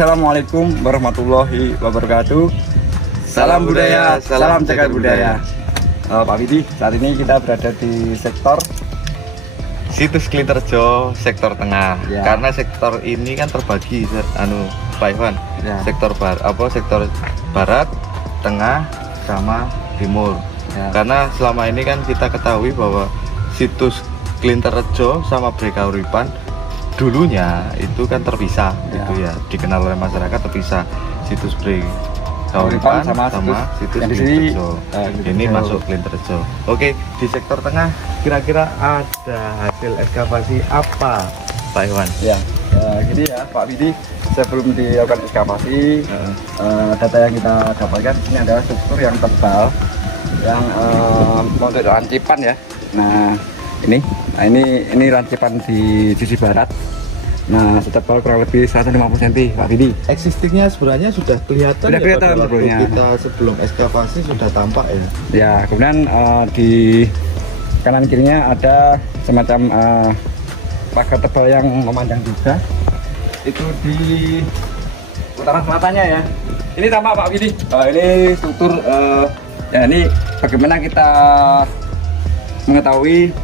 Assalamualaikum warahmatullahi wabarakatuh. Salam budaya, salam jagat budaya. Pak Widi, saat ini kita berada di sektor Situs Klinterjo sektor tengah. Ya. Karena sektor ini kan terbagi Pak Iwan. Ya. Sektor barat, tengah sama timur. Ya. Karena selama ini kan kita ketahui bahwa situs Klinterjo sama Bre Kauripan dulunya itu kan terpisah, Ya. gitu ya, dikenal oleh masyarakat terpisah. Situs Bre Kauripan sama situs Klinterjo. Ini masuk Klinterjo. Oke, di sektor tengah kira-kira ada hasil ekskavasi apa, Pak Iwan? Ya, gini ya Pak Widi, sebelum dilakukan ekskavasi, data yang kita dapatkan di sini adalah struktur yang tebal, yang untuk rancipan ya. Nah, ini rancipan di sisi barat. Nah, setebal kurang lebih 150 cm, Pak Widi. Existingnya sebenarnya sudah kelihatan. Sudah kelihatan pada waktu sebelumnya. kita sebelum ekskavasi sudah tampak ya. Ya, kemudian di kanan kirinya ada semacam pagar tebal yang memanjang juga. Itu di utara selatannya ya. Ini tampak Pak Widi. Ini struktur ya, ini bagaimana kita mengetahui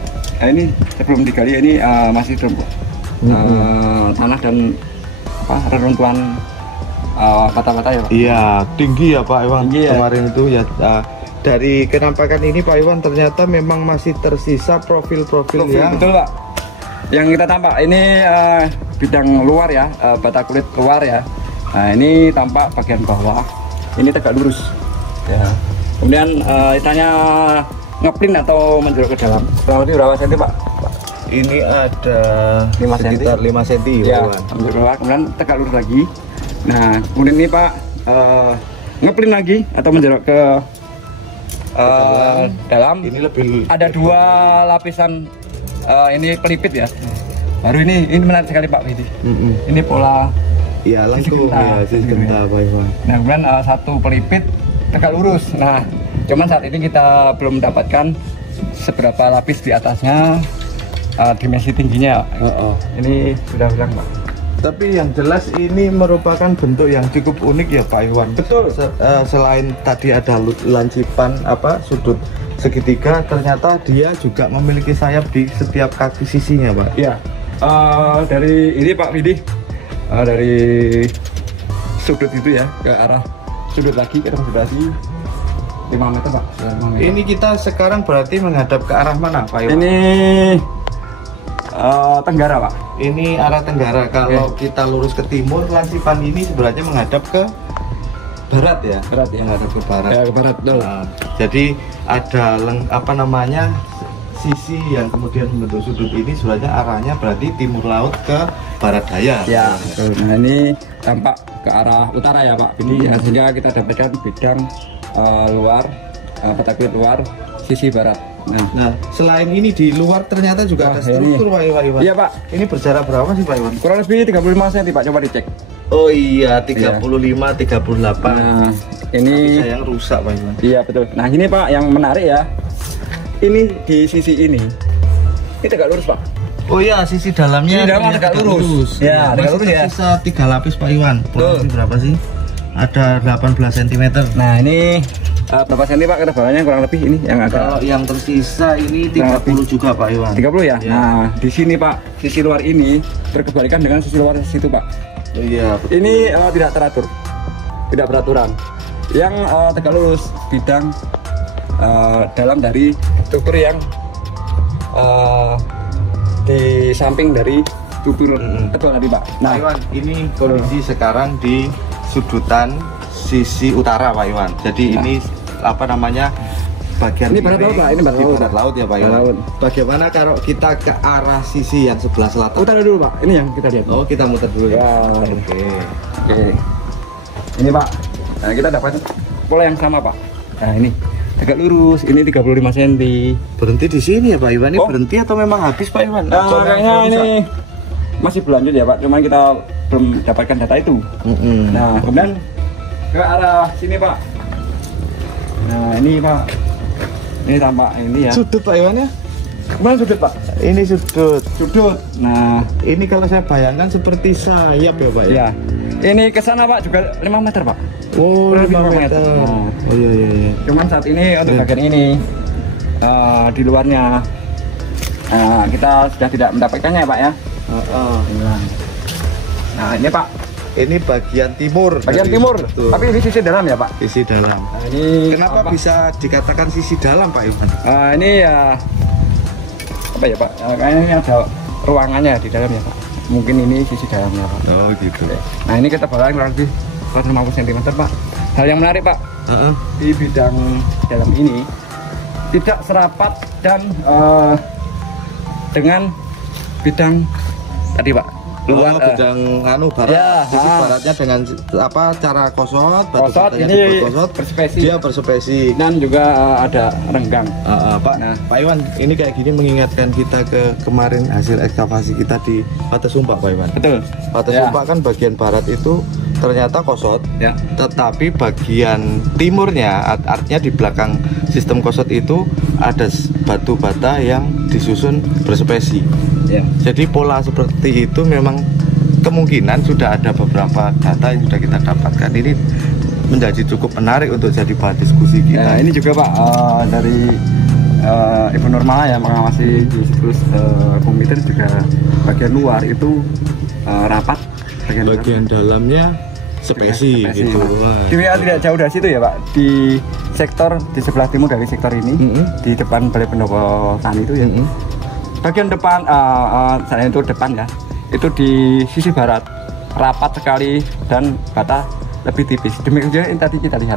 ini sebelum digali ini masih tanah dan reruntuhan bata-bata ya Pak? Iya, tinggi ya Pak Iwan. Tinggi, ya. Kemarin itu ya dari kenampakan ini Pak Iwan ternyata memang masih tersisa profil-profil yang betul Pak. Yang kita tampak ini bidang luar ya, bata kulit luar ya. Nah, ini tampak bagian bawah. Ini tegak lurus. Ya. Kemudian istilahnya ngeplin atau menjorok ke dalam. Kurang lebih berapa senti Pak? ini ada 5 sekitar 5 cm Ya, Pak Iwan. menjorok, kemudian tegak lurus lagi. Nah, kemudian ini Pak ngeplin lagi atau menjorok ke dalam. Ini lebih Ada 2 lapisan ini pelipit ya. Baru ini menarik sekali Pak Widi. Ini pola ya langsung ya sisi genta Pak Iwan. Nah, kemudian satu pelipit tegak lurus. Nah, cuman saat ini kita belum mendapatkan seberapa lapis di atasnya, dimensi tingginya. Ini sudah bilang Pak. Tapi yang jelas ini merupakan bentuk yang cukup unik ya Pak Iwan. Betul. Selain tadi ada lancipan sudut segitiga, ternyata dia juga memiliki sayap di setiap kaki sisinya Pak. Ya, dari ini Pak Widi, dari sudut itu ya ke arah sudut lagi ke konfigurasi 5 meter Pak. 5 meter. Ini kita sekarang berarti menghadap ke arah mana Pak Iwan? Ini tenggara Pak. Ini arah tenggara. Kalau kita lurus ke timur, lancipan ini sebenarnya menghadap ke barat ya. Barat ya. Menghadap ke barat. Ya, ke barat betul. Nah, jadi ada sisi yang kemudian membentuk sudut ini sebenarnya arahnya berarti timur laut ke barat daya. Ya, betul. Nah, ini tampak ke arah utara ya Pak. Jadi sehingga kita dapatkan bidang luar, bata kulit luar sisi barat. Nah, selain ini di luar ternyata juga ada struktur Pak Iwan. Iya Pak. Ini berjarak berapa sih Pak Iwan? Kurang lebih 35 cm Pak, coba dicek. Oh iya, 35, 38. Nah, ini sayang rusak Pak Iwan. iya betul. Nah, ini Pak yang menarik ya. Ini di sisi ini tegak lurus Pak. Oh iya, sisi dalamnya Ini dalamnya tegak lurus. Ya, tegak lurus ya. Sisa 3 lapis Pak Iwan. Kurang lebih berapa sih? Ada 18 cm. Nah, ini berapa senti Pak ketebalannya kurang lebih ini yang agak. Kalau yang tersisa ini 30 juga Pak Iwan. 30 ya? Ya. Nah, di sini Pak, sisi luar ini berkebalikan dengan sisi luar situ Pak. Iya. Ini tidak teratur, tidak beraturan. Yang tegak lurus bidang dalam dari struktur yang di samping dari struktur betul tadi Pak. Nah, Pak Iwan, ini kondisi sekarang di sudutan sisi utara Pak Iwan. Jadi ini bagian ini barat laut Pak, ini barat di laut. barat laut ya Pak Iwan. Laut. Bagaimana kalau kita ke arah sisi yang sebelah selatan? Putar dulu Pak, ini yang kita lihat. Oh, kita muter dulu Ya. Oke. Oke. Ini Pak, nah, kita dapat pola yang sama Pak. Nah, ini tegak lurus, ini 35 cm. Berhenti di sini ya Pak Iwan? Ini Oh. berhenti atau memang habis Pak Iwan? Kayaknya ini masih berlanjut ya Pak, cuman kita belum dapatkan data itu. Nah, kemudian ke arah sini Pak. Nah, ini Pak, ini tampak ini ya. Sudut Pak Iwan ya? Kemana sudut Pak? Ini sudut. Sudut. Nah, Ini kalau saya bayangkan seperti sayap ya Pak ya? ya, Ini ke sana Pak juga 5 meter Pak. Oh, 5 meter. Oh. Oh iya. Cuman saat ini untuk bagian ini di luarnya kita sudah tidak mendapatkannya Pak ya. Nah ini Pak. Ini bagian timur. Bagian timur. Betul. Tapi ini sisi dalam ya Pak. Sisi dalam. Nah, ini kenapa bisa dikatakan sisi dalam Pak Iwan? Ini ya apa ya Pak? Kayaknya ini ada ruangannya di dalam ya Pak. Mungkin ini sisi dalamnya Pak. Oh gitu. Nah ini kita bakalan kurang lebih 150 cm Pak. Hal yang menarik Pak, di bidang dalam ini tidak serapat dan dengan bidang tadi Pak. Luar bidang barat ya, sisi baratnya dengan apa cara kosot, batu batanya ini kosot, berspesi. Dia berspesi dan juga ada renggang. Pak, Pak Iwan, ini kayak gini mengingatkan kita ke kemarin hasil ekskavasi kita di Pates Sumpak Pak Iwan. Betul. Pates Sumpak kan bagian barat itu ternyata kosot, tetapi bagian timurnya artinya di belakang sistem kosot itu ada batu bata yang disusun berspesi. Jadi pola seperti itu memang kemungkinan sudah ada beberapa data yang sudah kita dapatkan. Ini menjadi cukup menarik untuk jadi bahan diskusi kita. Ini juga Pak dari Ibu Nurmala yang mengawasi di siklus komputer juga bagian luar itu rapat, bagian dalamnya spesi gitu. Tidak jauh dari situ ya Pak, di sektor di sebelah timur dari sektor ini, di depan Balai Pendopo Tani itu ya. Bagian depan, saya itu depan ya, itu di sisi barat rapat sekali dan bata lebih tipis. Demikian yang tadi kita lihat.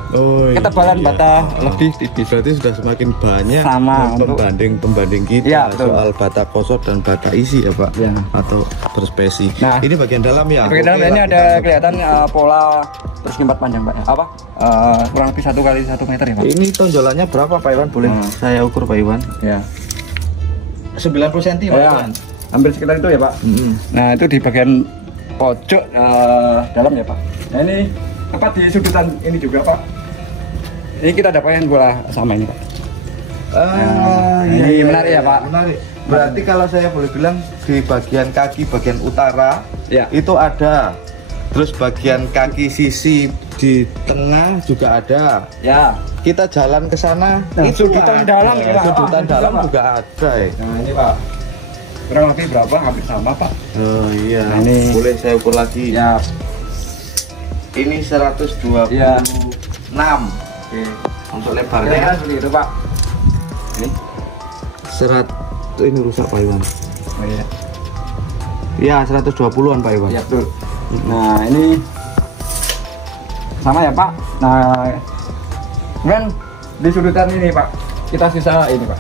Ketebalan bata lebih tipis. Berarti sudah semakin banyak sama pembanding kita soal bata kosot dan bata isi ya Pak, atau berspesi. Nah, ini bagian dalam ya. Bagian dalam ini ada kelihatan pola terus limbat panjang Pak. Kurang lebih 1 kali 1 meter ya Pak. Ini tonjolannya berapa Pak Iwan? Boleh saya ukur Pak Iwan? Ya. 90 cm Pak Iwan. Hampir sekitar itu ya Pak. Nah itu di bagian pojok dalam ya Pak. Nah ini apa di sudutan ini juga Pak. Ini kita dapatkan bola sama ini Pak. Ini menarik ya Pak. Menarik. Berarti kalau saya boleh bilang di bagian kaki bagian utara itu ada. Terus bagian kaki sisi di tengah juga ada. Ya. Kita jalan ke sana. Itu sudutan dalam ya Pak. Sudutan dalam juga ada ya. Nah ini Pak. Kurang lebih berapa? Hampir sama Pak. Oh iya. Nah, ini boleh saya ukur lagi. Ya. Ini 126. Ya. Oke. Untuk lebarnya ya, seperti itu Pak. Ini ini rusak Pak Iwan. Oh iya. Ya 120-an Pak Iwan. Ya betul. Nah ini sama ya Pak. Nah kemudian di sudutan ini Pak kita sisa ini Pak.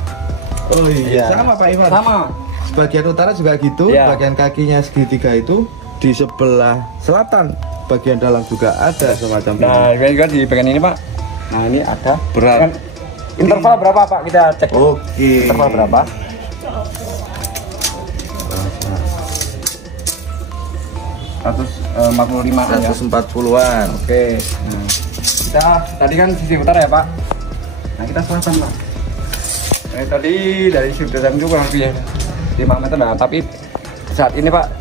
Oh iya. Sama Pak Iwan. Sama. Bagian utara juga gitu. Bagian kakinya segitiga itu di sebelah selatan. Bagian dalam juga ada semacam ini. Nah ini juga di bagian ini Pak. Nah ini ada berat. Interval berapa Pak kita cek? Oke. Interval berapa? 145-an. Oke. Nah, kita tadi kan sisi utara ya Pak. Nah kita selatan Pak. Tadi dari sudutan itu kurang lebih ya 5 meter. Nah tapi saat ini Pak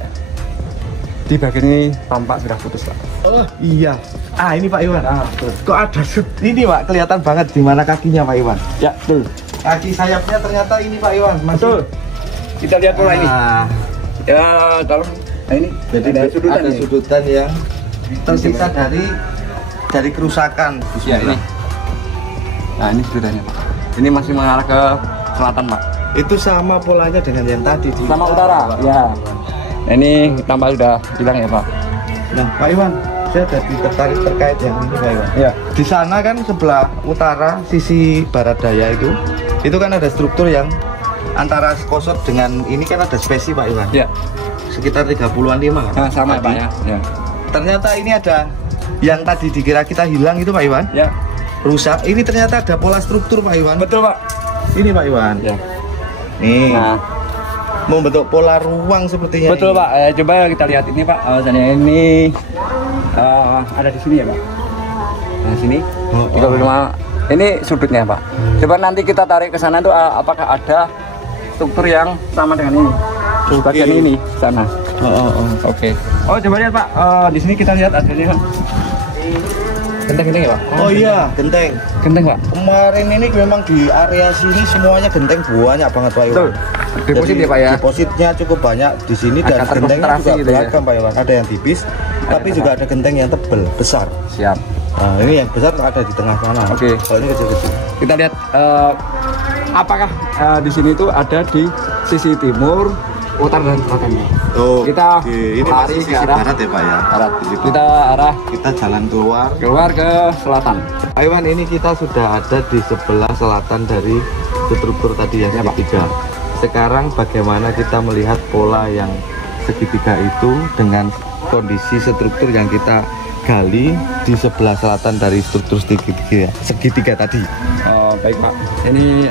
di bagian ini tampak sudah putus Pak. Oh iya. Ini Pak Iwan. Kok ada ini Pak, kelihatan banget di mana kakinya Pak Iwan. Ya betul. Kaki sayapnya ternyata ini Pak Iwan. Betul. Kita lihat pola ini. Ya dalam. Nah ini jadi ada sudutan yang tersisa dari kerusakan di ini. Nah ini sudutannya Pak. Ini masih mengarah ke selatan Pak. Itu sama polanya dengan yang tadi di sama utara. Ya. Nah, ini tambah sudah bilang ya Pak. Nah Pak Iwan, saya jadi tertarik terkait yang ini Pak Iwan. Ya. Di sana kan sebelah utara sisi barat daya itu kan ada struktur yang antara kosot dengan ini kan ada spesi Pak Iwan. Ya. Sekitar 30-an 5 kan? Nah, sama Pak ya. Ternyata ini ada yang tadi dikira kita hilang itu Pak Iwan. Ya. Rusak. Ini ternyata ada pola struktur Pak Iwan. Betul Pak. Ini Pak Iwan. Ya. Nih. Nah. Membentuk pola ruang sepertinya. Betul ini. Pak. Coba kita lihat ini Pak. Ini ada di sini ya Pak. Nah sini. 35. Ini sudutnya Pak. Coba nanti kita tarik ke sana tuh apakah ada struktur yang sama dengan ini. Bagian ini sana. Oke. Oh, coba lihat Pak. Di sini kita lihat hasilnya Pak. Genteng-genteng ya Pak? Oh iya, genteng. Genteng Pak. Kemarin ini memang di area sini semuanya genteng, banyak banget Pak Iwan. Betul. Deposit ya Pak ya. Depositnya cukup banyak di sini dan gentengnya juga gitu beragam Pak Iwan. Ada yang tipis, tapi juga ada genteng yang tebal, besar. Siap. Nah, ini yang besar ada di tengah sana. Oke. Kalau ini kecil-kecil. Kita lihat apakah di sini itu ada di sisi timur, utara dan selatan. Oh, kita ini lari masih ke sisi arah barat ya Pak ya. Barat. Sisi Kita arah kita jalan keluar ke selatan. Pak Iwan, ini kita sudah ada di sebelah selatan dari struktur tadi yang segitiga. Sekarang bagaimana kita melihat pola yang segitiga itu dengan kondisi struktur yang kita gali di sebelah selatan dari struktur segitiga tadi. Baik Pak, ini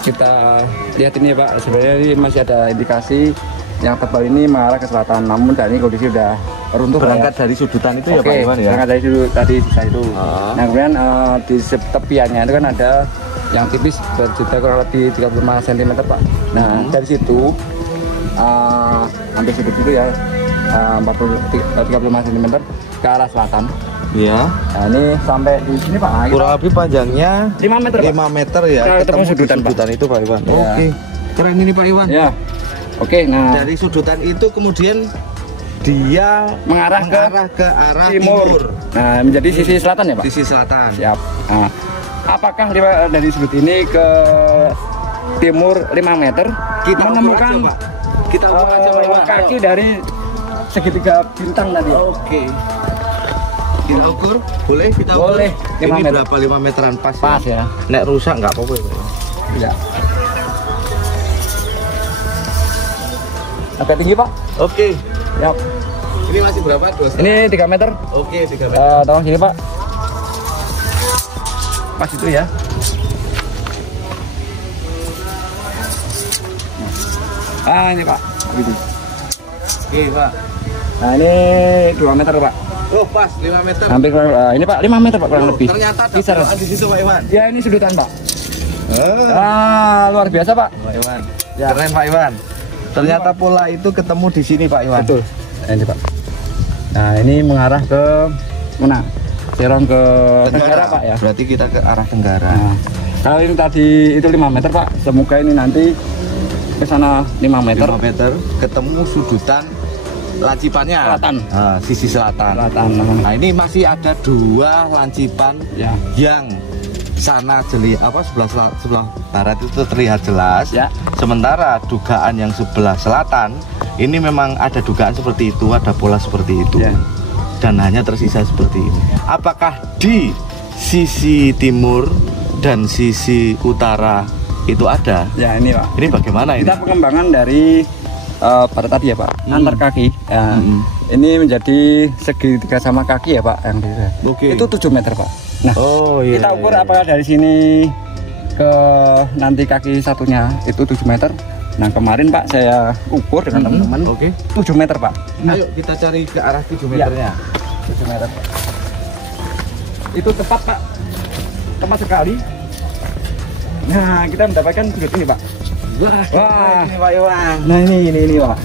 kita lihat ini ya Pak, sebenarnya ini masih ada indikasi yang tebal ini mengarah ke selatan, namun saat ini kondisi sudah runtuh. Berangkat dari sudutan itu ya Pak Iwan ya? Berangkat dari sudut tadi sisa itu. Nah kemudian di tepiannya itu kan ada yang tipis berjuta kurang lebih 35 cm Pak. Nah dari situ hampir sudut itu ya 35 cm ke arah selatan. Iya. Nah ini sampai di sini Pak. Nah, kurang lebih panjangnya 5 meter Pak. 5 meter ya. Nah, ketemu sudutan itu Pak Iwan. Ya. Oke. Keren ini Pak Iwan. Ya. Oke, nah dari sudutan itu kemudian dia mengarah ke arah timur. Nah, menjadi sisi selatan ya Pak? Sisi selatan. Siap. Nah, apakah dari sudut ini ke timur 5 meter kita menemukan aja, Pak. Kita ukur aja Pak Iwan. Kaki dari segitiga bintang tadi. Oke. Kita ukur, boleh kita ukur? Boleh. Ini 5 meter. berapa 5 meteran pas? Pas ya. Nek rusak nggak apa-apa Ya. ya. Agak tinggi Pak? Oke. Yap. Ini masih berapa? 2,5? Ini 3 meter. Oke, 3 meter. Tolong sini Pak. Pas itu ya. Ini Pak. Oke Pak. Nah ini 2 meter Pak. Oh pas 5 meter. Hampir ini Pak 5 meter Pak kurang lebih. Ternyata ada Kisaran polaan di situ Pak Iwan. Ya ini sudutan Pak. Luar biasa Pak. Pak Iwan. Ya. Keren Pak Iwan. Ternyata pola itu ketemu di sini Pak Iwan. Betul. Nah, ini Pak. Nah ini mengarah ke mana? Serong ke Tenggara Pak ya. Berarti kita ke arah Tenggara. Nah, kalau ini tadi itu 5 meter Pak. Semoga ini nanti ke sana 5 meter. 5 meter ketemu sudutan lancipannya. Selatan. Nah, sisi selatan. Selatan. Nah ini masih ada 2 lancipan Ya. yang sana sebelah barat itu terlihat jelas Ya. Sementara dugaan yang sebelah selatan ini memang ada dugaan seperti itu, ada pola seperti itu Ya. Dan hanya tersisa seperti ini. Apakah di sisi timur dan sisi utara itu ada? Ya ini Pak. Ini bagaimana ini? Kita pengembangan dari pada tadi ya Pak, antar kaki. Ya, ini menjadi segitiga sama kaki ya Pak yang di Oke. Itu 7 meter Pak. Nah, iya, kita ukur apakah dari sini ke nanti kaki satunya itu 7 meter. Nah, kemarin Pak saya ukur dengan teman-teman. Oke. 7 meter Pak. Nah, Ayo kita cari ke arah 7 meternya. 7 meter Pak. Itu tepat Pak. Tepat sekali. Nah, kita mendapatkan sudut ini Pak. Wah, ini Pak Iwan. nah ini Pak.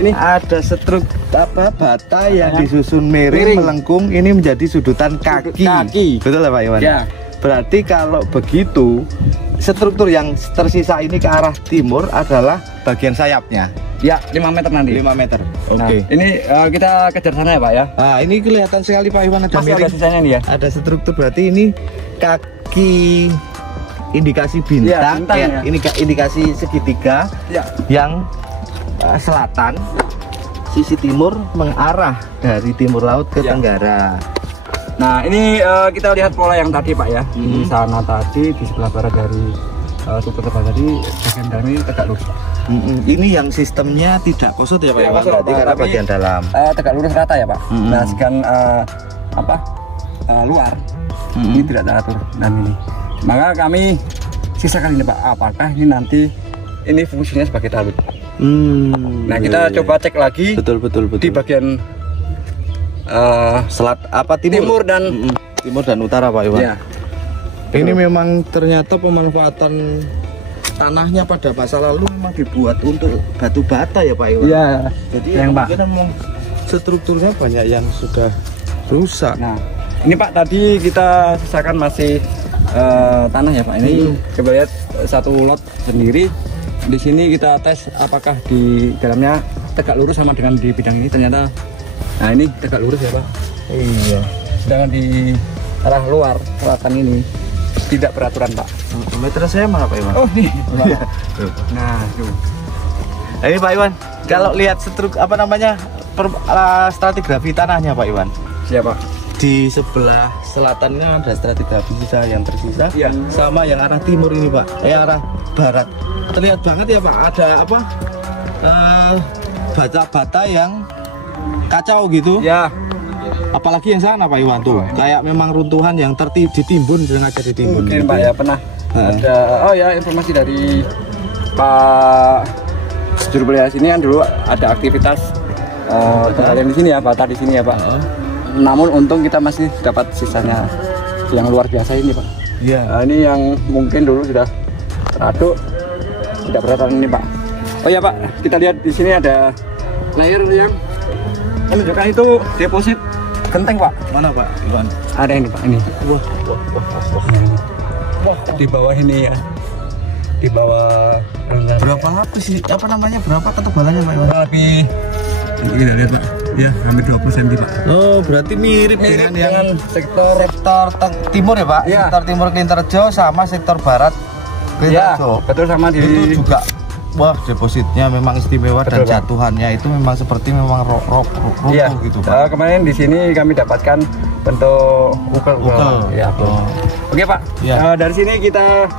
Ini ada struk bata yang disusun Miring. melengkung, ini menjadi sudutan kaki. Betul ya Pak Iwan? Ya. Berarti kalau begitu struktur yang tersisa ini ke arah timur adalah bagian sayapnya. Ya, 5 meter nanti. 5 meter. Nah, Oke. ini kita kejar sana ya Pak ya. Nah, ini kelihatan sekali Pak Iwan ada Masih ada miring. sisanya nih ya. Ada struktur, berarti ini kaki indikasi bintang, bintang ya. Ini indikasi segitiga Ya. yang selatan, sisi timur mengarah dari timur laut ke Ya. tenggara. Nah, ini kita lihat pola yang tadi Pak ya. Di sana tadi di sebelah barat dari struktur tebal tadi bagian dalam ini tegak lurus. Ini yang sistemnya tidak kusut ya Pak Tidak Iwan, kusut, berarti karena tapi bagian dalam. Tegak lurus rata ya Pak. Nah, sekian luar ini tidak teratur dan ini. Maka kami sisakan ini Pak. Apakah ini nanti ini fungsinya sebagai talut? Nah, kita coba cek lagi betul di bagian selat apa timur dan timur dan utara Pak Iwan. ya. Ini memang ternyata pemanfaatan tanahnya pada masa lalu memang memang dibuat untuk batu bata ya Pak Iwan? Iya. Jadi yang Pak. memang strukturnya banyak yang sudah rusak. Nah, ini Pak tadi kita sisakan masih tanah ya Pak. Ini coba lihat satu lot sendiri. Di sini kita tes apakah di dalamnya tegak lurus sama dengan di bidang ini. Ternyata, nah ini tegak lurus ya Pak. Iya. Sedangkan di arah luar selatan ini tidak beraturan Pak. Meter saya mana Pak Iwan? Oh nih. Iya. Nah, tuh. Nah, ini Pak Iwan, kalau lihat stratigrafi tanahnya Pak Iwan. Siapa? Di sebelah selatan ini ada stratigrafi sisa yang tersisa. Iya. Sama yang arah timur ini Pak, arah barat. Terlihat banget ya Pak, ada apa? Bata-bata yang kacau gitu. Ya. Apalagi yang sana Pak Iwan tuh, kayak memang runtuhan yang ditimbun, sengaja ditimbun. Mungkin gitu. Pak ya pernah ada. Oh ya, informasi dari Pak juru beliau sini kan dulu ada aktivitas penggalian di sini ya, bata di sini ya Pak. Namun untung kita masih dapat sisanya yang luar biasa ini Pak. Iya. Nah, ini yang mungkin dulu sudah teraduk, tidak beraturan ini Pak. Oh ya Pak, kita lihat di sini ada layer yang menunjukkan itu deposit genteng Pak. Mana Pak Iwan? Ada ini Pak, ini. Wah. Wah, di bawah ini ya. Di bawah Berapa lapis sih? Apa namanya? Berapa ketebalannya Pak Iwan? lebih ini lihat Pak. Ya, hampir 20 cm Pak. Oh, berarti mirip Dengan yang sektor timur ya Pak? Iya. Sektor timur Klinterjo sama sektor barat ya, Klinterjo. betul sama di Itu juga wah, depositnya memang istimewa. Betul, dan Pak. jatuhannya itu memang seperti memang runtuh Iya. gitu Pak. Kemarin di sini kami dapatkan bentuk ukel. Ya, Oh. Oke Pak. Iya. Dari sini kita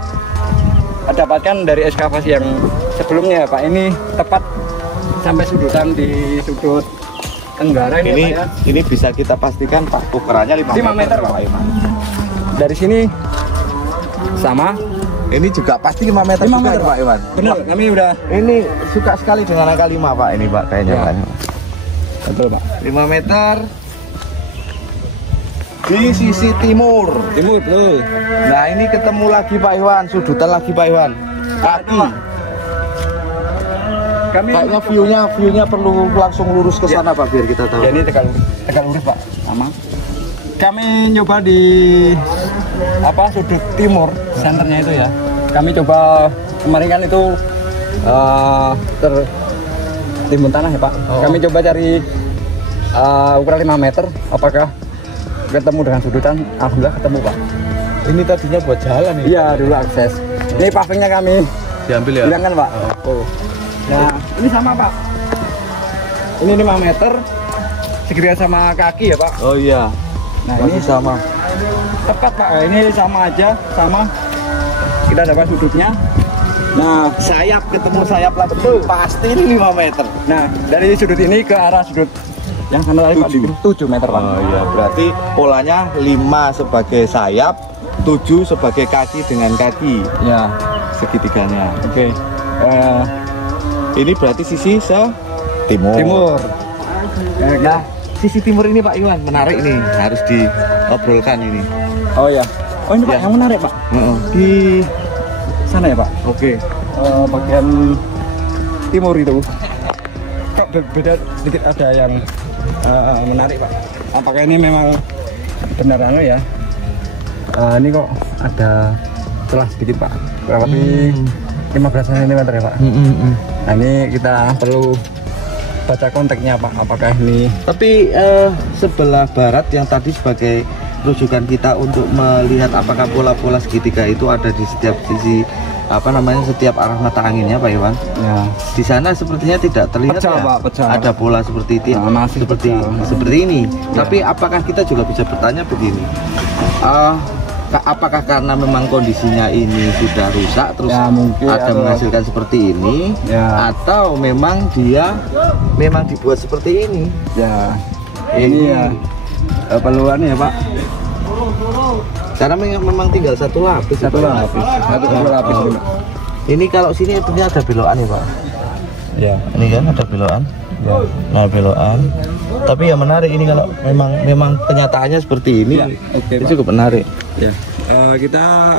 dapatkan dari ekskavasi yang sebelumnya ya Pak. Ini tepat sampai sudutan di sudut tenggara ini, Pak ya. Ini bisa kita pastikan Pak, ukurannya 5 meter Pak. Iwan. Dari sini sama Ini juga pasti 5 meter 5 juga meter Pak Iwan. Benar, kami udah Ini suka sekali dengan angka 5 Pak ini Pak kayaknya Ya. kan. betul Pak. 5 meter di sisi timur. Timur betul. Nah ini ketemu lagi Pak Iwan, sudutan lagi Pak Iwan. Kaki. Kami Kayaknya view-nya perlu langsung lurus ke sana Pak biar kita tahu. ya, ini tegal lurus Pak. Sama. Kami nyoba di sudut timur senternya itu ya. Kami coba kemarin kan itu tertimbun tanah ya Pak. Oh. Kami coba cari ukuran 5 meter. Apakah ketemu dengan sudutan? Alhamdulillah ketemu Pak. Ini tadinya buat jalan ya? Iya dulu akses. Ini pavingnya kami Diambil ya? hilangkan Pak. Oh. Nah ini sama Pak. Ini 5 meter. Segera sama kaki ya Pak. Oh iya. Nah Masih ini sama. tepat Pak, ini sama aja, sama kita dapat sudutnya. Nah Sayap ketemu sayap lah betul. Pasti ini 5 meter. nah dari sudut ini ke arah sudut yang sana tadi Pak, 7 meter Pak. Oh iya, berarti polanya 5 sebagai sayap, 7 sebagai kaki dengan kaki Ya, segitiganya. oke. Ini berarti sisi timur. Timur. Nah, sisi timur ini Pak Iwan menarik nih, harus diobrolkan ini. Oh ya. Oh ini Pak, Ya. yang menarik Pak. Di sana ya Pak. Oke. Bagian timur itu. Kok beda sedikit, ada yang menarik Pak. Apakah ini memang benar ya? Ini kok ada celah sedikit Pak. Kurang lebih 15 cm ya Pak. Nah ini kita perlu baca konteksnya Pak. Apakah ini Tapi sebelah barat yang tadi sebagai rujukan kita untuk melihat apakah pola-pola segitiga itu ada di setiap sisi setiap arah mata anginnya Pak Iwan. ya? Di sana sepertinya tidak terlihat Pecah, ya. Pak, pecah. Ada pola seperti itu, Nah, masih seperti ini. Ya. Tapi apakah kita juga bisa bertanya begini? Apakah karena memang kondisinya ini sudah rusak terus Ya, mungkin, ada atau- menghasilkan seperti ini, Ya. atau memang dia memang dibuat seperti ini? Ya, ini ya perluan ya Pak. Karena memang tinggal satu lapis. Satu Pak. lapis, satu lapis. Oh. Ini kalau sini artinya ada belokan ya Pak. Ya. Ini kan ada belokan. Nah, belokan. Tapi yang menarik ini kalau memang kenyataannya seperti ini, itu cukup menarik. Ya. Kita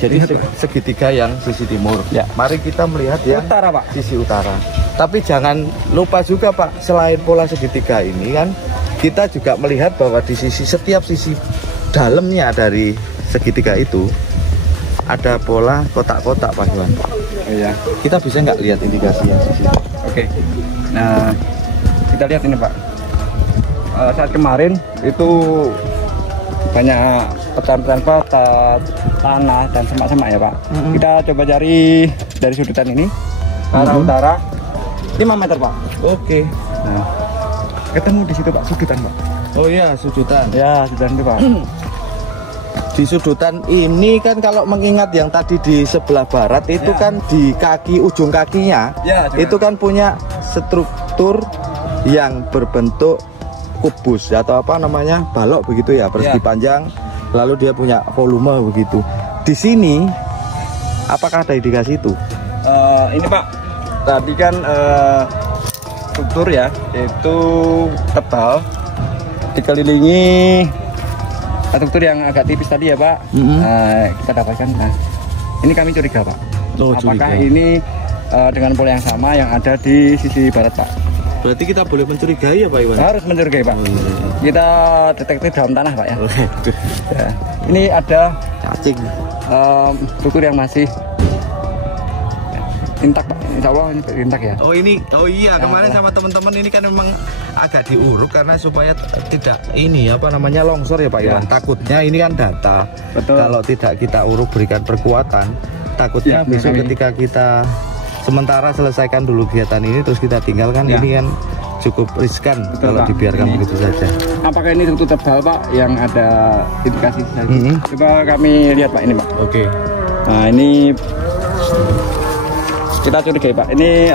Jadi segitiga yang sisi timur. Ya. Mari kita melihat yang utara, Pak. sisi utara. Tapi jangan lupa juga, Pak, selain pola segitiga ini kan kita juga melihat bahwa di setiap sisi dalamnya dari segitiga itu ada pola kotak-kotak, Pak Iwan. Iya. Kita bisa nggak lihat indikasi yang sisi? Oke. Nah, kita lihat ini, Pak. Saat kemarin itu banyak pecahan-pecahan batas, tanah dan semak-semak ya, Pak. Kita coba cari dari sudutan ini ke arah utara 5 meter, Pak. Oke. Nah, ketemu di situ, Pak, sudutan, Pak. Oh iya, sudutan. Ya, sudutan itu, Pak. Di sudutan ini kan kalau mengingat yang tadi di sebelah barat itu kan di kaki ujung kakinya itu kan punya struktur yang berbentuk kubus atau apa namanya balok begitu ya, persegi panjang, lalu dia punya volume begitu. Di sini apakah ada indikasi itu? Ini, Pak, tadi kan struktur ya itu tebal dikelilingi struktur yang agak tipis tadi ya, Pak. Kita dapatkan. Nah, ini kami curiga, Pak. Apakah ini dengan pola yang sama yang ada di sisi barat, Pak? Berarti kita boleh mencurigai ya, Pak Iwan? Harus mencurigai, Pak. Kita detektif dalam tanah, Pak, ya. Ya. Ini ada cacing, struktur yang masih intak, Pak. Insya Allah ini intak ya. Oh iya, kemarin sama teman-teman ini kan memang agak diuruk karena supaya tidak ini apa namanya longsor ya, Pak Iwan. Takutnya ini kan data. Betul. Kalau tidak kita uruk berikan perkuatan, takutnya besok ketika kita sementara selesaikan dulu kegiatan ini terus kita tinggalkan, ini kan cukup riskan. Betul, kalau Pak, dibiarkan begitu saja. Apakah ini struktur tebal, Pak, yang ada indikasi saja? Coba kami lihat, Pak, ini, Pak. Oke. Nah, ini kita curigai, Pak. Ini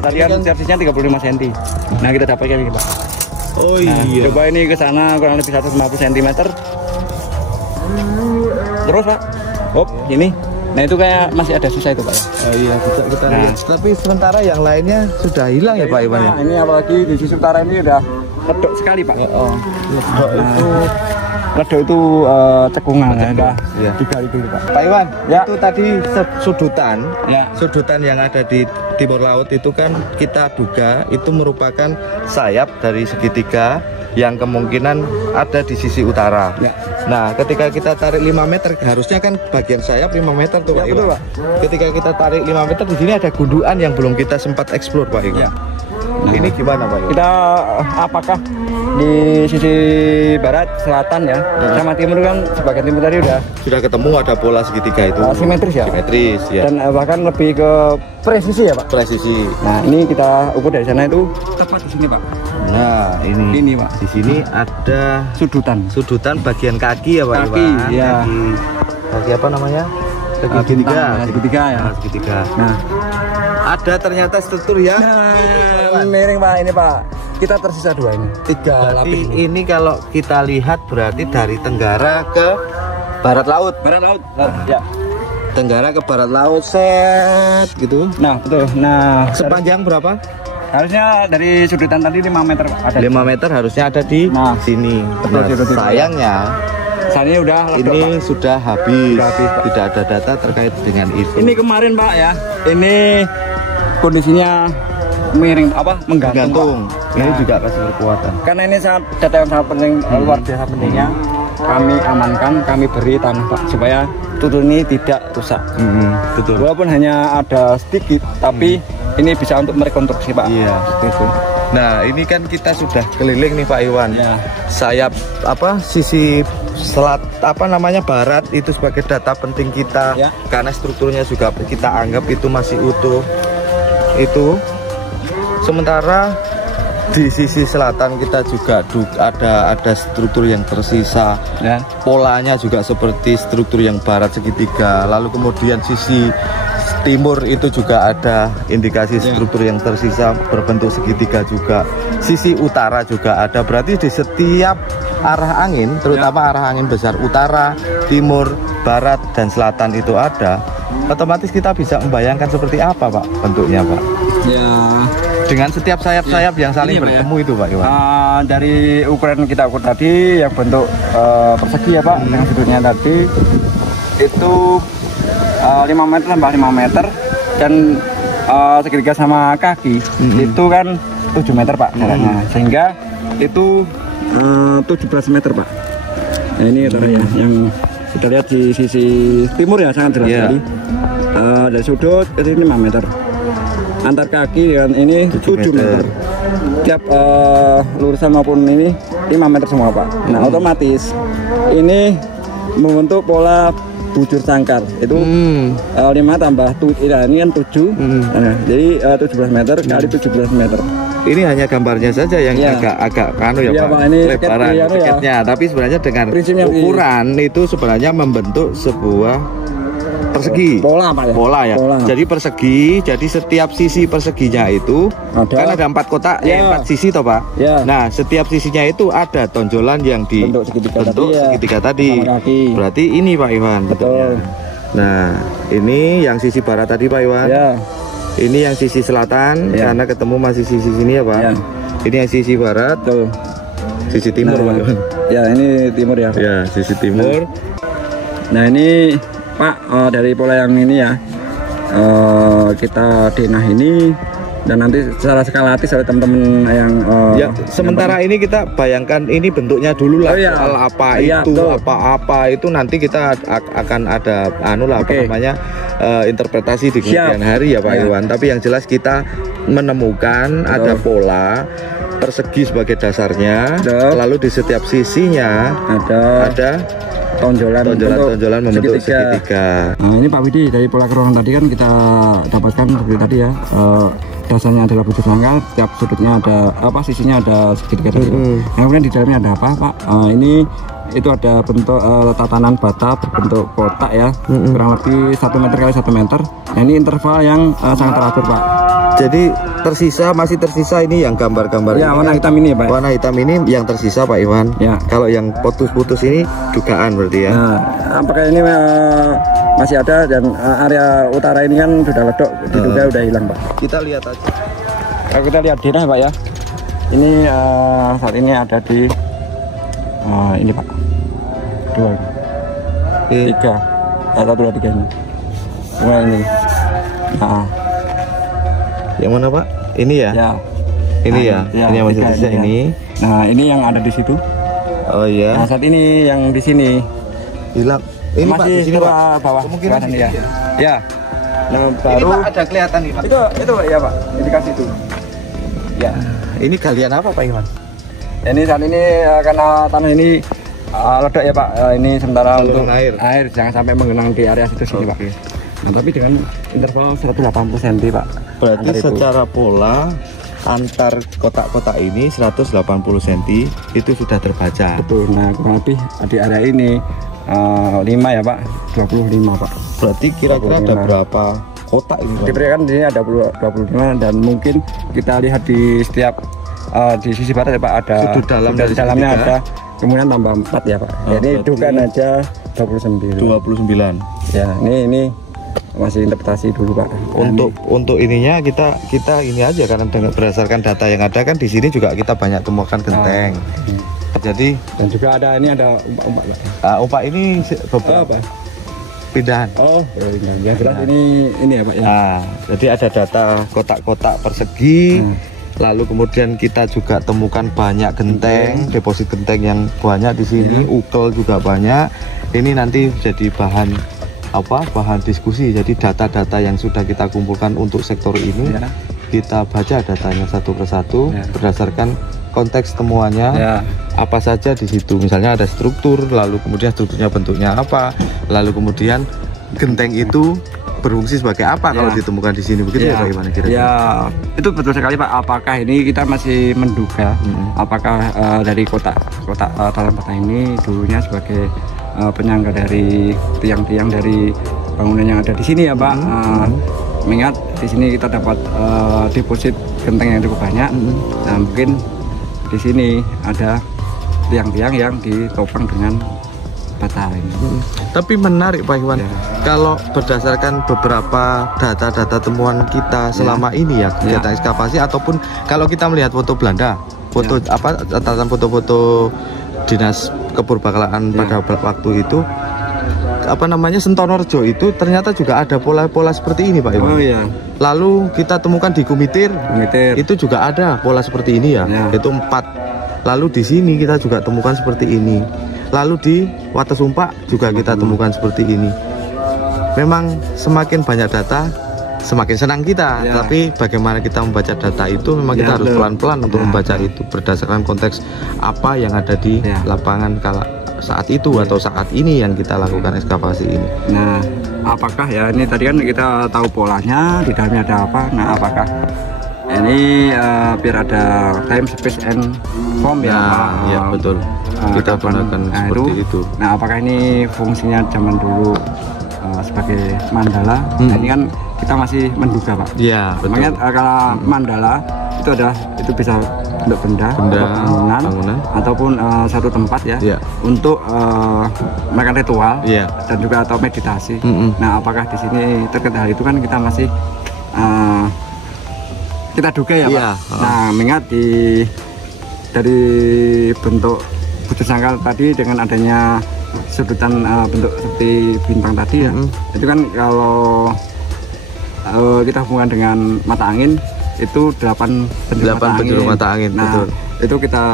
tadi kan servisnya 35 cm. Nah, kita dapatkan ini, Pak. Oh iya. Coba ini ke sana kurang lebih 150 cm. Terus, Pak. Ini. Nah, itu kayak masih ada sisa itu, Pak, ya. Oh iya, bisa kita lihat. Tapi sementara yang lainnya sudah hilang ya, Pak Iwan ya. Ini apalagi di sisi utara ini udah ledok sekali, Pak. Ledok itu cekungan ya, digali dulu, Pak. Pak Iwan, itu tadi sudutan, sudutan yang ada di timur laut itu kan kita duga itu merupakan sayap dari segitiga yang kemungkinan ada di sisi utara. Nah, ketika kita tarik 5 meter, harusnya kan bagian sayap 5 meter tuh, Pak Iwan. Ketika kita tarik 5 meter, di sini ada gundukan yang belum kita sempat eksplor, Pak Iwan. Nah, ini gimana, Pak Iwan? Kita apakah di sisi barat, selatan ya, sama timur kan sebagian timur tadi sudah ketemu ada pola segitiga itu. Simetris ya. Simetris ya. Dan bahkan lebih ke presisi ya, Pak. Presisi. Nah, ini kita ukur dari sana itu tepat di sini, Pak. Nah, ini Pak. Di sini ada sudutan bagian kaki ya, Pak Iwan. Kaki apa namanya? Segitiga ya. Segitiga. Nah, ada ternyata struktur yang miring, Pak. Ini, Pak. Kita tersisa 2 ini. 3 lapis. Ini kalau kita lihat berarti dari tenggara ke barat laut. Ya. Tenggara ke barat laut set gitu. Nah, betul. Nah, sepanjang berapa? Harusnya dari sudutan tadi 5 meter, Pak. Ada 5 meter harusnya ada di sini. Betul, sayangnya ini udah ledok, ini Pak. sudah habis. Tidak ada data terkait dengan itu. Ini kemarin, Pak, ya. Ini kondisinya miring menggantung. Ini juga kasih kekuatan. Karena ini data yang sangat penting, luar biasa pentingnya. Kami amankan, kami beri tanah, Pak, supaya tutur ini tidak rusak. Betul. Walaupun hanya ada sedikit, tapi ini bisa untuk merekonstruksi, Pak. Iya, itu. Nah, ini kan kita sudah keliling nih, Pak Iwan. Sayap sisi barat itu sebagai data penting kita, karena strukturnya juga kita anggap itu masih utuh. Itu sementara di sisi selatan kita juga ada struktur yang tersisa, polanya juga seperti struktur yang barat segitiga. Lalu kemudian sisi timur itu juga ada indikasi struktur yang tersisa berbentuk segitiga juga. Sisi utara juga ada. Berarti di setiap arah angin, terutama arah angin besar utara, timur, barat, dan selatan itu ada. Otomatis kita bisa membayangkan seperti apa, Pak, bentuknya, Pak. Ya. Dengan setiap sayap-sayap yang saling Ini, Pak, bertemu itu Pak Iwan. Dari ukuran kita ukur tadi yang bentuk persegi ya Pak, dengan sudutnya tadi itu 5 meter tambah 5 meter dan segitiga sama kaki itu kan 7 meter Pak jaraknya, sehingga itu 17 meter Pak. Nah ini ya, yang kita lihat di sisi timur ya sangat jelas sekali. Dari sudut ke sini 5 meter, antar kaki dengan ini 7 meter. Tiap lurusan maupun ini 5 meter semua Pak. Nah otomatis ini membentuk pola bujur sangkar itu 5 tambah ini kan 7 nah, jadi 17 meter kali 17 meter. Ini hanya gambarnya saja yang agak kanu ya Pak, ini lebaran tiketnya, tapi sebenarnya dengan ukuran itu sebenarnya membentuk sebuah persegi, pola Pak ya. Pola ya. Jadi persegi, jadi setiap sisi perseginya itu kan ada 4 kotak, 4 sisi toh Pak. Nah, setiap sisinya itu ada tonjolan yang di bentuk segitiga tadi. Berarti ini Pak Iwan bentuknya. Nah, ini yang sisi barat tadi Pak Iwan. Ini yang sisi selatan karena ketemu masih sisi sini ya Pak. Ini yang sisi barat. Sisi timur Pak Iwan. Ya, ini timur ya Pak. Ya, sisi timur. Nah, ini Pak, dari pola yang ini ya kita denah ini dan nanti secara skalatis oleh teman-teman yang sementara ini kita bayangkan ini bentuknya dulu lah. Apa itu nanti kita akan ada interpretasi di kemudian hari ya Pak Iwan. Tapi yang jelas kita menemukan ada pola persegi sebagai dasarnya, lalu di setiap sisinya ada tonjolan membentuk segitiga. Nah ini Pak Widi, dari pola keruangan tadi kan kita dapatkan seperti tadi ya, dasarnya adalah bujur sangkar, setiap sudutnya ada sisinya ada segitiga tadi. Kemudian di dalamnya ada apa Pak? Ini itu ada bentuk tatanan bata berbentuk kotak ya, kurang lebih 1 meter kali 1 meter. Nah ini interval yang sangat teratur Pak. Jadi masih tersisa ini yang gambar-gambar warna hitam ini ya Pak. Warna hitam ini yang tersisa Pak Iwan. Kalau yang putus-putus ini dugaan berarti ya. Nah, apakah ini masih ada, dan area utara ini kan sudah ledok, diduga udah hilang Pak. Kita lihat aja. Kalau kita lihat denah Pak ya. Ini saat ini ada di ini Pak. 2 3 1 2 3 ini. Ini. Yang mana Pak? Ini ya? Ini ini yang masih tersisa ini. Nah, ini yang ada di situ. Oh iya. Nah, saat ini yang di sini hilang. Ini masih Pak, di sini Pak. Bawah. Kemungkinan ya. Ya. Nah, baru ini Pak ada kelihatan nih Pak. Itu Pak ya Pak, indikasi itu. Ya. Ini galian apa Pak Iwan? Ini saat ini karena tanah ini ledok ya Pak. Ini sementara untuk air jangan sampai menggenang di area situ sini Pak. Nah, tapi dengan interval 180 cm Pak. Berarti secara pola antar kotak-kotak ini 180 cm itu sudah terbaca. Betul. Nah, kurang lebih di area ini 5 ya Pak, 25 Pak. Berarti kira-kira ada berapa kotak ini Pak? Diperkirakan di sini ada 25, dan mungkin kita lihat di setiap di sisi barat ya Pak ada sudut dalamnya ada, kemudian tambah 4 ya Pak. Jadi dugaan aja 29. Ya, ini masih interpretasi dulu Pak. Untuk ininya kita ini aja, karena berdasarkan data yang ada kan di sini juga kita banyak temukan genteng. Jadi dan juga ada umpak ini beberapa pindahan. Ya jelas ini ya Pak ya. Jadi ada data kotak-kotak persegi. Lalu kemudian kita juga temukan banyak genteng, deposit genteng yang banyak di sini, ukel juga banyak. Ini nanti jadi bahan diskusi. Jadi data-data yang sudah kita kumpulkan untuk sektor ini kita baca datanya satu persatu berdasarkan konteks temuannya apa saja di situ. Misalnya ada struktur, lalu kemudian strukturnya bentuknya apa, lalu kemudian genteng itu berfungsi sebagai apa kalau ditemukan di sini, begitu ya Pak Iwan kira-kira? Ya, itu betul sekali Pak. Apakah ini kita masih menduga apakah dari kotak dalam bata ini dulunya sebagai penyangga dari tiang-tiang dari bangunan yang ada di sini ya Pak. Mengingat di sini kita dapat deposit genteng yang cukup banyak. Nah, mungkin di sini ada tiang-tiang yang ditopang dengan peta ini. Tapi menarik Pak Iwan, kalau berdasarkan beberapa data-data temuan kita selama ini ya, kegiatan ekskavasi ataupun kalau kita melihat foto Belanda, foto catatan foto-foto dinas kepurbakalaan pada waktu itu, Sentonorjo itu ternyata juga ada pola-pola seperti ini Pak Iwan. Oh iya. Lalu kita temukan di Gumitir, itu juga ada pola seperti ini ya, yaitu 4. Lalu di sini kita juga temukan seperti ini. Lalu di Watesumpak juga kita temukan seperti ini. Memang semakin banyak data, semakin senang kita. Tapi bagaimana kita membaca data itu, memang kita harus pelan-pelan untuk membaca itu berdasarkan konteks apa yang ada di lapangan saat itu atau saat ini yang kita lakukan ekskavasi ini. Nah, apakah ya ini tadi kan kita tahu polanya, di dalamnya ada apa? Nah, apakah ini biar ada time, space, and form ya? Iya betul. Kita gunakan seperti itu. Nah, apakah ini fungsinya zaman dulu sebagai mandala? Nah, ini kan kita masih menduga Pak. Iya betul. Makanya kalau mandala itu bisa untuk benda bangunan ataupun satu tempat ya, untuk melakukan ritual dan juga atau meditasi. Nah, apakah di sini terkait hal itu kan kita masih kita duga ya Pak. Nah, mengingat dari bentuk bujur sangkal tadi dengan adanya sebutan bentuk seperti bintang tadi ya, itu kan kalau kita hubungkan dengan mata angin itu 8 penjuru mata angin. Nah, betul. Itu kita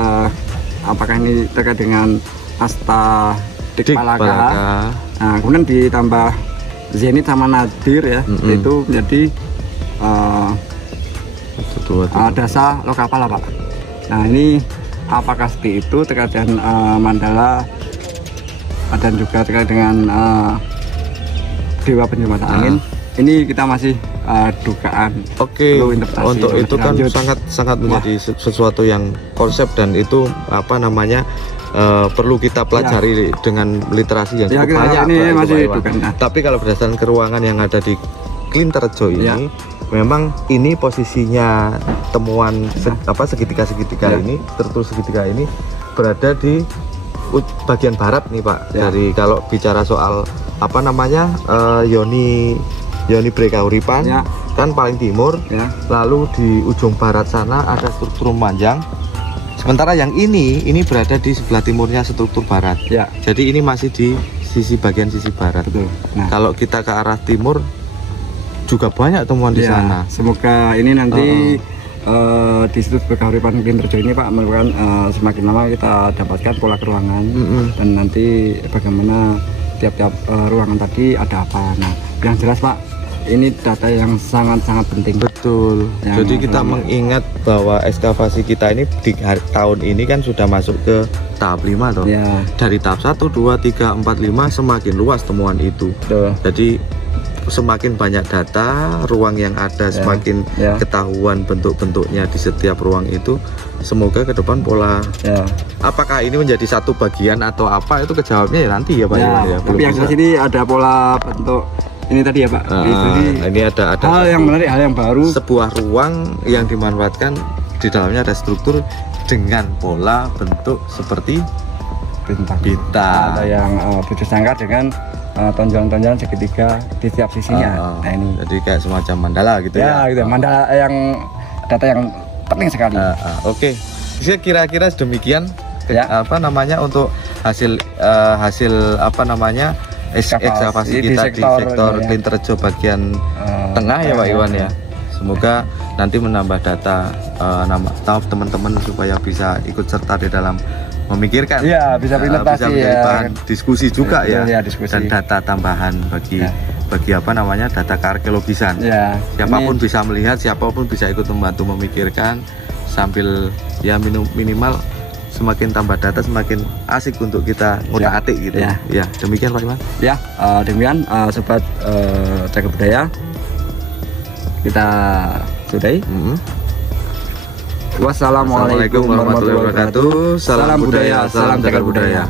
apakah ini terkait dengan Asta Dikpalaka. Nah, kemudian ditambah Zenit sama Nadir ya, itu menjadi Dasa Lokapala Pak. Nah, ini apakah seperti itu terkait dengan mandala dan juga terkait dengan Dewa Penjuru Mata Angin? Ini kita masih dugaan. Oke, untuk itu kan sangat menjadi sesuatu yang konsep dan itu perlu kita pelajari dengan literasi yang cukup banyak. Ini masih dugaan. Tapi kalau berdasarkan keruangan yang ada di Klinterjo ini, memang ini posisinya temuan segitiga ini, tertulis segitiga ini berada di bagian barat nih Pak. Dari kalau bicara soal Yoni Brekauripan kan paling timur, lalu di ujung barat sana ada struktur memanjang. Sementara yang ini berada di sebelah timurnya struktur barat. Jadi ini masih di bagian sisi barat. Nah, kalau kita ke arah timur juga banyak temuan di sana. Semoga ini nanti di situs Brekauripan Klinterjo ini Pak merupakan semakin lama kita dapatkan pola keruangan dan nanti bagaimana tiap-tiap ruangan tadi ada apa. Nah, yang jelas Pak, ini data yang sangat-sangat penting. Betul. Jadi kita mengingat bahwa ekskavasi kita ini di tahun ini kan sudah masuk ke tahap 5 toh. Dari tahap 1, 2, 3, 4, 5 semakin luas temuan itu. Jadi semakin banyak data, ruang yang ada semakin ketahuan bentuk-bentuknya di setiap ruang itu. Semoga ke depan pola apakah ini menjadi satu bagian atau apa itu kejawabnya ya nanti ya Pak Iwan ya. Tapi yang di sini ada pola bentuk ini tadi ya Pak. Ini ada hal yang menarik, hal yang baru. Sebuah ruang yang dimanfaatkan di dalamnya ada struktur dengan pola bentuk seperti bintang atau yang bujur sangkar dengan tonjolan-tonjolan segitiga di setiap sisinya. Nah, ini jadi kayak semacam mandala gitu ya. Gitu. Mandala yang data yang penting sekali. Oke. Kira-kira demikian untuk hasil ekskavasi kita di sektor Klinterjo bagian tengah ya Pak Iwan ya. Semoga nanti menambah data teman-teman supaya bisa ikut serta di dalam memikirkan, bisa menjadi bahan diskusi juga diskusi. Dan data tambahan bagi data kearkeologisan. Siapapun bisa melihat, siapapun bisa ikut membantu memikirkan sambil minimal semakin tambah data semakin asik untuk kita ngutak-atik gitu. Demikian Pak Iwan. Demikian sobat Cagar Budaya, kita sudahi. Wassalamualaikum warahmatullahi wabarakatuh. Salam budaya, salam cagar budaya.